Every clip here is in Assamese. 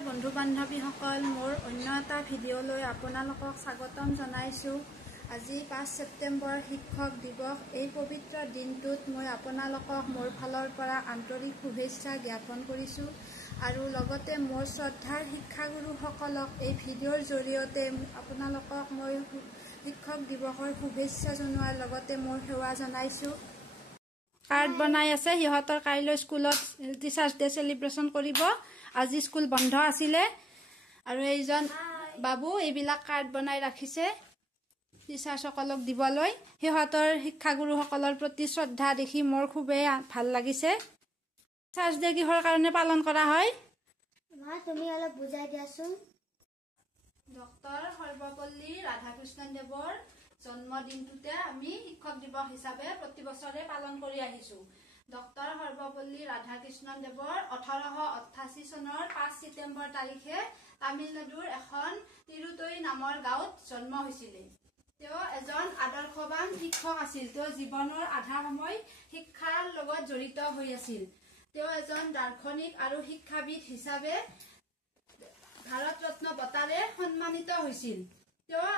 নমস্কাৰ বন্ধু বান্ধৱীসকল, মোৰ অন্য এটা ভিডিঅ'লৈ আপোনালোকক স্বাগতম জনাইছোঁ। আজি 5 ছেপ্টেম্বৰ শিক্ষক দিৱস। এই পবিত্ৰ দিনটোত মই আপোনালোকক মোৰ ফালৰ পৰা আন্তৰিক শুভেচ্ছা জ্ঞাপন কৰিছোঁ আৰু লগতে মোৰ শ্ৰদ্ধাৰ শিক্ষাগুৰুসকলক এই ভিডিঅ'ৰ জৰিয়তে আপোনালোকক মই শিক্ষক দিৱসৰ শুভেচ্ছা জনোৱাৰ লগতে মোৰ সেৱা জনাইছোঁ। কাৰ্ড বনাই আছে, সিহঁতৰ কাইলৈ স্কুলত টিচাৰ্ছ ডে চেলিব্ৰেশ্যন কৰিব। আজি স্কুল বন্ধ আছিলে আৰু এইজন বাবু এইবিলাক কাৰ্ড বনাই ৰাখিছে টিচাৰ্ছসকলক দিবলৈ। সিহঁতৰ শিক্ষাগুৰুসকলৰ প্ৰতি শ্ৰদ্ধা দেখি মোৰ খুবেই ভাল লাগিছে। টিচাৰ্ছ ডে কিহৰ কাৰণে পালন কৰা হয়? তুমি অলপ বুজাই দিয়াচোন। ডক্টৰ সৰ্বপল্লী ৰাধাকৃষ্ণদেৱৰ জন্মদিনটোতে আমি শিক্ষক দিৱস হিচাপে প্ৰতি বছৰে পালন কৰি আহিছোঁ। ডক্টৰ সৰ্বপল্লী ৰাধাকৃষ্ণদেৱৰ 1888 চনৰ 5 ছেপ্টেম্বৰ তাৰিখে তামিলনাডুৰ এখন তিৰুতৈ নামৰ গাঁৱত জন্ম হৈছিল। তেওঁ এজন আদৰ্শৱান শিক্ষক আছিল। তেওঁ জীৱনৰ আধা সময় শিক্ষাৰ লগত জড়িত হৈ আছিল। তেওঁ এজন দাৰ্শনিক আৰু শিক্ষাবিদ হিচাপে ভাৰত ৰত্ন বঁটাৰে সন্মানিত হৈছিল। তেওঁ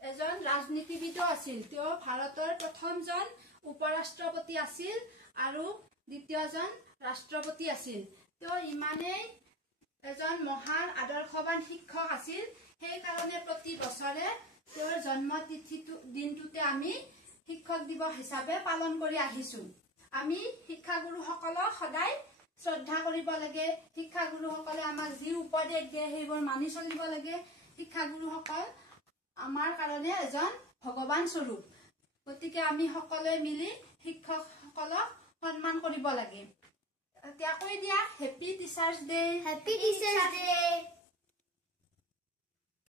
এজন ৰাজনীতিবিদো আছিল। তেওঁ ভাৰতৰ প্ৰথমজন উপৰাষ্ট্ৰপতি আছিল আৰু দ্বিতীয়জন ৰাষ্ট্ৰপতি আছিল। তেওঁ ইমানেই এজন মহান আদৰ্শৱান শিক্ষক আছিল, সেইকাৰণে প্ৰতি বছৰে তেওঁৰ জন্ম দিনটোতে আমি শিক্ষক দিৱস হিচাপে পালন কৰি আহিছোঁ। আমি শিক্ষাগুৰুসকলক সদায় শ্ৰদ্ধা কৰিব লাগে। শিক্ষাগুৰুসকলে আমাক যি উপদেশ দিয়ে সেইবোৰ মানি চলিব লাগে। শিক্ষাগুৰুসকল আমাৰ কাৰণে এজন ভগৱান স্বৰূপ। গতিকে আমি সকলোৱে মিলি শিক্ষকসকলক সন্মান কৰিব লাগে। এতিয়া কৈ দিয়া, happy teachers day. Happy teachers day.